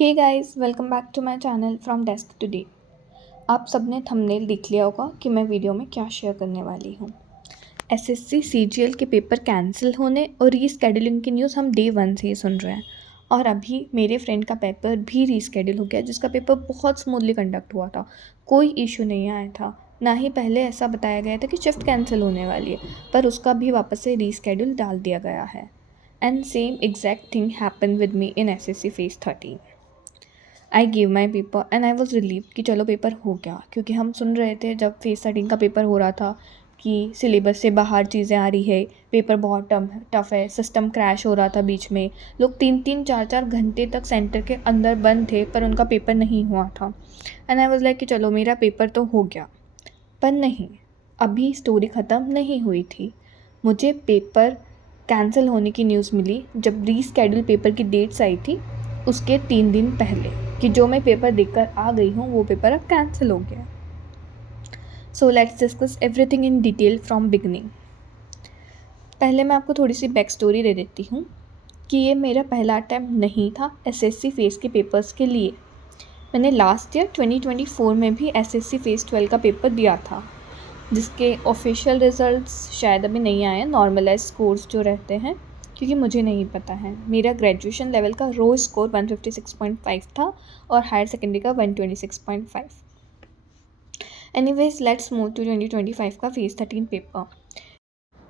Hey guys, welcome back to my channel from desk today. आप सबने thumbnail देख लिया होगा कि मैं वीडियो में क्या शेयर करने वाली हूँ। एसएससी सीजीएल के पेपर कैंसिल होने और रीस्केड्यूलिंग की न्यूज़ हम डे 1 से ही सुन रहे हैं। और अभी मेरे फ्रेंड का पेपर भी रीस्केड्यूल हो गया, जिसका पेपर बहुत स्मूथली कंडक्ट हुआ था। कोई इशू नहीं आया था, ना ही पहले ऐसा बताया गया था कि शिफ्ट कैंसिल होने वाली है, पर उसका भी वापस से रीस्केड्यूल डाल दिया गया है। And same exact thing happen with me in SSC phase 13। I give my paper and I was relieve कि चलो पेपर हो गया, क्योंकि हम सुन रहे थे जब फेज 13 का पेपर हो रहा था कि सिलेबस से बाहर चीज़ें आ रही है, पेपर बहुत टफ है, सिस्टम क्रैश हो रहा था बीच में, लोग 3-3 4-4 घंटे तक सेंटर के अंदर बंद थे पर उनका पेपर नहीं हुआ था। एंड आई वॉज लाइक कि चलो मेरा पेपर तो हो गया। पर नहीं, अभी स्टोरी ख़त्म नहीं हुई थी। मुझे पेपर कैंसिल होने की न्यूज़ मिली जब रीस्केड्यूल पेपर की डेट्स आई थी उसके 3 दिन पहले, कि जो मैं पेपर देकर आ गई हूँ वो पेपर अब कैंसिल हो गया। So let's discuss everything in detail from beginning. पहले मैं आपको थोड़ी सी बैक स्टोरी दे देती हूँ कि ये मेरा पहला अटैम्प्ट नहीं था एसएससी फेज़ के पेपर्स के लिए। मैंने लास्ट ईयर 2024 में भी एसएससी फेज़ 12 का पेपर दिया था, जिसके ऑफिशियल रिजल्ट्स शायद अभी नहीं आए हैं, नॉर्मलाइज स्कोर्स जो रहते हैं, क्योंकि मुझे नहीं पता है। मेरा ग्रेजुएशन लेवल का रो स्कोर 156.5 था और हायर सेकेंडरी का 126.5। एनीवेज लेट्स मूव टू 2025 का फेज़ 13 पेपर।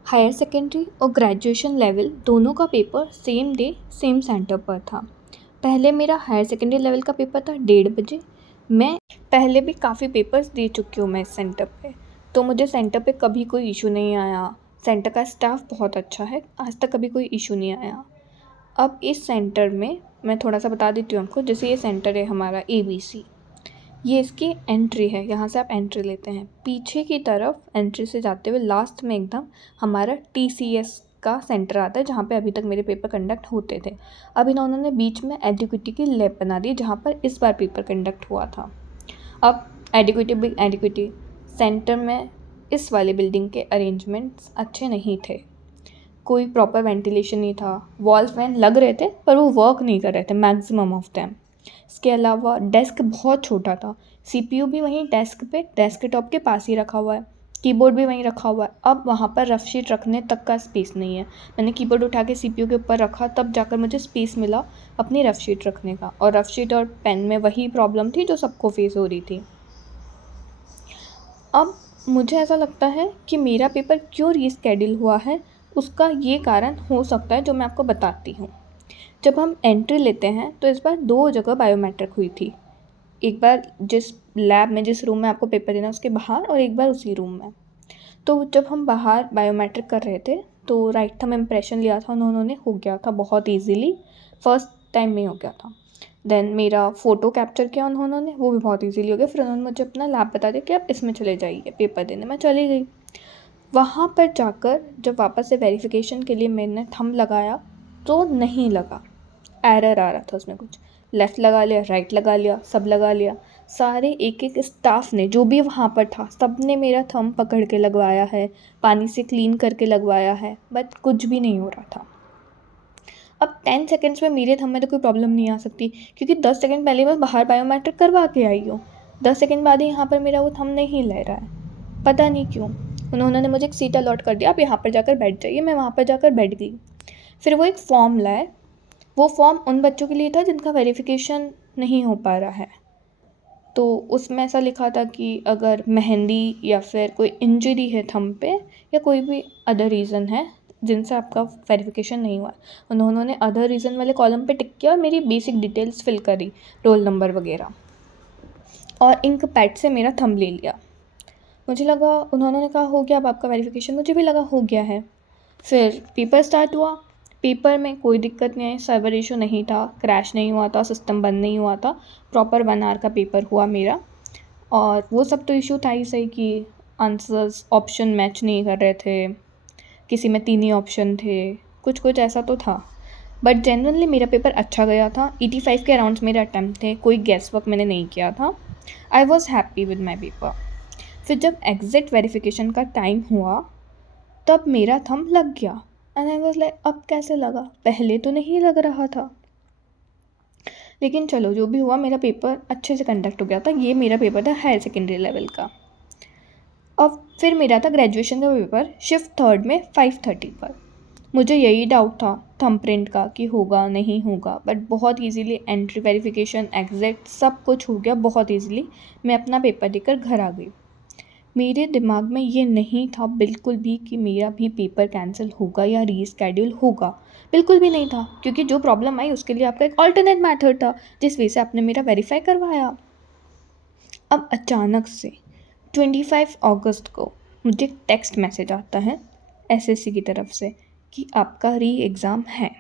हायर सेकेंडरी और ग्रेजुएशन लेवल दोनों का paper same day same centre पर था। पहले मेरा हायर सेकेंडरी लेवल का पेपर था 1:30 बजे। मैं पहले भी काफ़ी पेपर्स दे चुकी हूँ मैं इस सेंटर पे, तो मुझे सेंटर पे कभी कोई इशू नहीं आया। सेंटर का स्टाफ बहुत अच्छा है, आज तक कभी कोई इशू नहीं आया। अब इस सेंटर में मैं थोड़ा सा बता देती हूँ आपको। जैसे ये सेंटर है हमारा ABC, ये इसकी एंट्री है, यहाँ से आप एंट्री लेते हैं। पीछे की तरफ एंट्री से जाते हुए लास्ट में एकदम हमारा TCS का सेंटर आता है, जहाँ पे अभी तक मेरे पेपर कंडक्ट होते थे। अब इन्होंने बीच में एडिक्विटी की लैब बना दी, जहाँ पर इस बार पेपर कंडक्ट हुआ था। अब एडिक्विटी सेंटर में इस वाली बिल्डिंग के अरेंजमेंट्स अच्छे नहीं थे। कोई प्रॉपर वेंटिलेशन नहीं था, वॉल फैन लग रहे थे पर वो वर्क नहीं कर रहे थे मैक्सिमम ऑफ दैम। इसके अलावा डेस्क बहुत छोटा था, CPU भी वहीं डेस्कटॉप के पास ही रखा हुआ है, कीबोर्ड भी वहीं रखा हुआ है। अब वहाँ पर रफ शीट रखने तक का स्पेस नहीं है। मैंने कीबोर्ड उठा के CPU के ऊपर रखा, तब जाकर मुझे स्पेस मिला अपनी रफ शीट रखने का। और रफ शीट और पेन में वही प्रॉब्लम थी जो सबको फेस हो रही थी। अब मुझे ऐसा लगता है कि मेरा पेपर क्यों रीस्केड्यूल हुआ है, उसका ये कारण हो सकता है जो मैं आपको बताती हूँ। जब हम एंट्री लेते हैं तो इस बार 2 जगह बायोमेट्रिक हुई थी। एक बार जिस लैब में, जिस रूम में आपको पेपर देना उसके बाहर, और एक बार उसी रूम में। तो जब हम बाहर बायोमेट्रिक कर रहे थे तो राइट थंब इम्प्रेशन लिया था उन्होंने, हो गया था बहुत ईजीली, फर्स्ट टाइम में हो गया था। देन मेरा फ़ोटो कैप्चर किया उन्होंने, वो भी बहुत ईजीली हो गया। फिर उन्होंने मुझे अपना लैब बता दिया कि आप इसमें चले जाइए पेपर देने। मैं चली गई। वहाँ पर जाकर जब वापस से वेरिफिकेशन के लिए मैंने थंब लगाया तो नहीं लगा, एरर आ रहा था उसमें। कुछ लेफ़्ट लगा लिया, राइट लगा लिया, सब लगा लिया। सारे एक एक स्टाफ ने जो भी वहाँ पर था सब ने मेरा थंब पकड़ के लगवाया है, पानी से क्लीन करके लगवाया है, बट कुछ भी नहीं हो रहा था। अब 10 सेकेंड्स में मेरे थंब में तो कोई प्रॉब्लम नहीं आ सकती, क्योंकि 10 सेकेंड पहले मैं बाहर बायोमेट्रिक करवा के आई हूँ। 10 सेकेंड बाद ही यहाँ पर मेरा वो थंब नहीं ले रहा है, पता नहीं क्यों। उन्होंने मुझे एक सीट अलॉट कर दिया, आप यहाँ पर जाकर बैठ जाइए। मैं वहाँ पर जाकर बैठ गई। फिर वो एक फॉर्म लाए। वो फॉर्म उन बच्चों के लिए था जिनका वेरिफिकेशन नहीं हो पा रहा है। तो उसमें ऐसा लिखा था कि अगर मेहंदी या फिर कोई इंजरी है थंब पे, या कोई भी अदर रीज़न है जिनसे आपका वेरिफिकेशन नहीं हुआ, उन्होंने अदर रीज़न वाले कॉलम पे टिक किया और मेरी बेसिक डिटेल्स फिल करी, रोल नंबर वगैरह, और इंक पैड से मेरा थंब ले लिया। मुझे लगा, उन्होंने कहा हो गया अब आपका वेरिफिकेशन, मुझे भी लगा हो गया है। फिर पेपर स्टार्ट हुआ। पेपर में कोई दिक्कत नहीं आई, सर्वर इशू नहीं था, क्रैश नहीं हुआ था, सिस्टम बंद नहीं हुआ था। प्रॉपर 1 आवर का पेपर हुआ मेरा। और वो सब तो इशू था ही सही कि आंसर्स ऑप्शन मैच नहीं कर रहे थे, किसी में 3 ही ऑप्शन थे, कुछ कुछ ऐसा तो था। बट जेन्युइनली मेरा पेपर अच्छा गया था। 85 के अराउंड मेरे अटैम्प्ट थे, कोई गेस वर्क मैंने नहीं किया था। I was happy with my paper. फिर जब एग्ज़िट वेरिफिकेशन का टाइम हुआ तब मेरा थंब लग गया। एंड आई वाज लाइक, अब कैसे लगा, पहले तो नहीं लग रहा था। लेकिन चलो जो भी हुआ, मेरा पेपर अच्छे से कंडक्ट हो गया था। ये मेरा पेपर था हायर सेकेंडरी लेवल का। अब फिर मेरा था ग्रेजुएशन का पेपर शिफ्ट 3rd में 5:30 पर। मुझे यही डाउट था थंबप्रिंट का कि होगा नहीं होगा, बट बहुत इजीली एंट्री वेरिफिकेशन एग्जिट सब कुछ हो गया बहुत इजीली। मैं अपना पेपर देकर घर आ गई। मेरे दिमाग में ये नहीं था बिल्कुल भी कि मेरा भी पेपर कैंसिल होगा या रीस्केड्यूल होगा, बिल्कुल भी नहीं था, क्योंकि जो प्रॉब्लम आई उसके लिए आपका एक ऑल्टरनेट मेथड था जिस वजह से आपने मेरा वेरीफाई करवाया। अब अचानक से 25 अगस्त को मुझे टेक्स्ट मैसेज आता है एसएससी की तरफ से कि आपका री एग्ज़ाम है।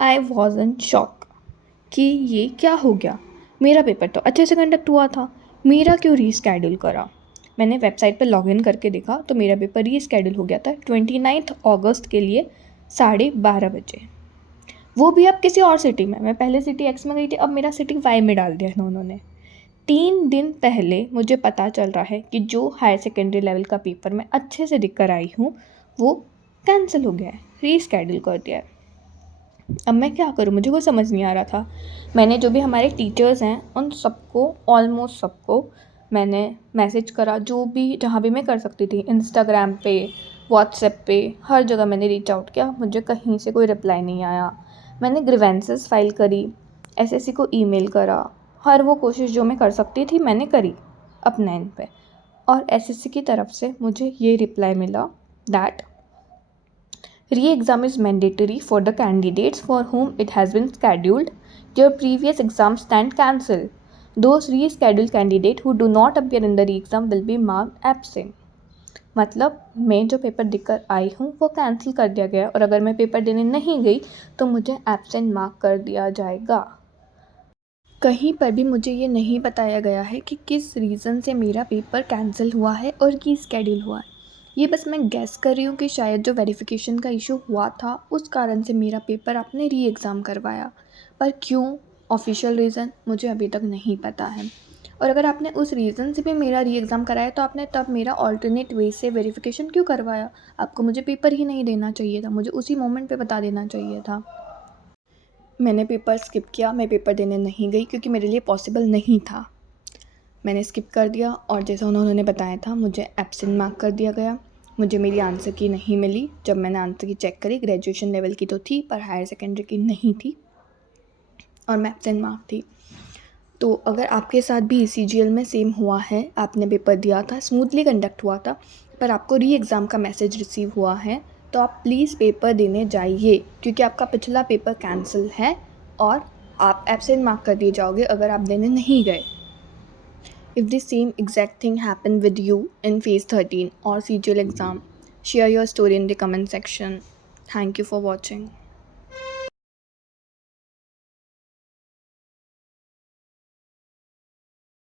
आई वॉज इन शॉक कि ये क्या हो गया। मेरा पेपर तो अच्छे से कंडक्ट हुआ था, मेरा क्यों रीस्केड्यूल करा। मैंने वेबसाइट पर लॉगिन करके देखा तो मेरा पेपर रीस्केड्यूल हो गया था 29 अगस्त के लिए 12:30 बजे। वो भी अब किसी और सिटी में। मैं पहले सिटी एक्स में गई थी, अब मेरा सिटी वाई में डाल दिया उन्होंने। 3 दिन पहले मुझे पता चल रहा है कि जो हायर सेकेंडरी लेवल का पेपर मैं अच्छे से देकर आई हूँ वो कैंसिल हो गया है, रीस्केड्यूल कर दिया है। अब मैं क्या करूँ, मुझे कुछ समझ नहीं आ रहा था। मैंने जो भी हमारे टीचर्स हैं उन सबको, ऑलमोस्ट सबको मैंने मैसेज करा, जो भी जहाँ भी मैं कर सकती थी, इंस्टाग्राम पे, व्हाट्सएप पे, हर जगह मैंने रीच आउट किया। मुझे कहीं से कोई रिप्लाई नहीं आया। मैंने ग्रीवेंसेस फाइल करी, एसएससी को ईमेल करा, हर वो कोशिश जो मैं कर सकती थी मैंने करी अपने एंड पे। और एसएससी की तरफ से मुझे ये रिप्लाई मिला that re-exam is mandatory for the candidates for whom it has been scheduled. Your previous exams stand cancelled. Those rescheduled candidates who do not appear in the re-exam will be marked absent. मतलब मैं जो paper देकर आई हूँ वो cancel कर दिया गया, और अगर मैं पेपर देने नहीं गई तो मुझे एब्सेंट मार्क कर दिया जाएगा। कहीं पर भी मुझे ये नहीं बताया गया है कि किस रीज़न से मेरा पेपर कैंसिल हुआ है और रीस्केड्यूल हुआ है। ये बस मैं गैस कर रही हूँ कि शायद जो वेरिफिकेशन का इशू हुआ था उस कारण से मेरा पेपर आपने री एग्ज़ाम करवाया, पर क्यों, ऑफिशियल रीज़न मुझे अभी तक नहीं पता है। और अगर आपने उस रीज़न से भी मेरा री एग्ज़ाम कराया तो आपने तब मेरा ऑल्टरनेट वे से वेरिफिकेशन क्यों करवाया। आपको मुझे पेपर ही नहीं देना चाहिए था, मुझे उसी मोमेंट पे बता देना चाहिए था। मैंने पेपर स्किप किया, मैं पेपर देने नहीं गई क्योंकि मेरे लिए पॉसिबल नहीं था। मैंने स्किप कर दिया और जैसा उन्होंने बताया था मुझे एब्सेंट मार्क कर दिया गया। मुझे मेरी आंसर की नहीं मिली। जब मैंने आंसर की चेक करी, ग्रेजुएशन लेवल की तो थी पर हायर सेकेंडरी की नहीं थी और मैं एब्सेंट मार्क थी। तो अगर आपके साथ भी CGL में सेम हुआ है, आपने पेपर दिया था, स्मूथली कंडक्ट हुआ था, पर आपको री एग्ज़ाम का मैसेज रिसीव हुआ है, तो आप प्लीज़ पेपर देने जाइए, क्योंकि आपका पिछला पेपर कैंसिल है और आप एब्सेंट मार्क कर दिए जाओगे अगर आप देने नहीं गए। If the same exact thing happened with you in phase 13 or CGL exam, share your story in the comment section. Thank you for watching.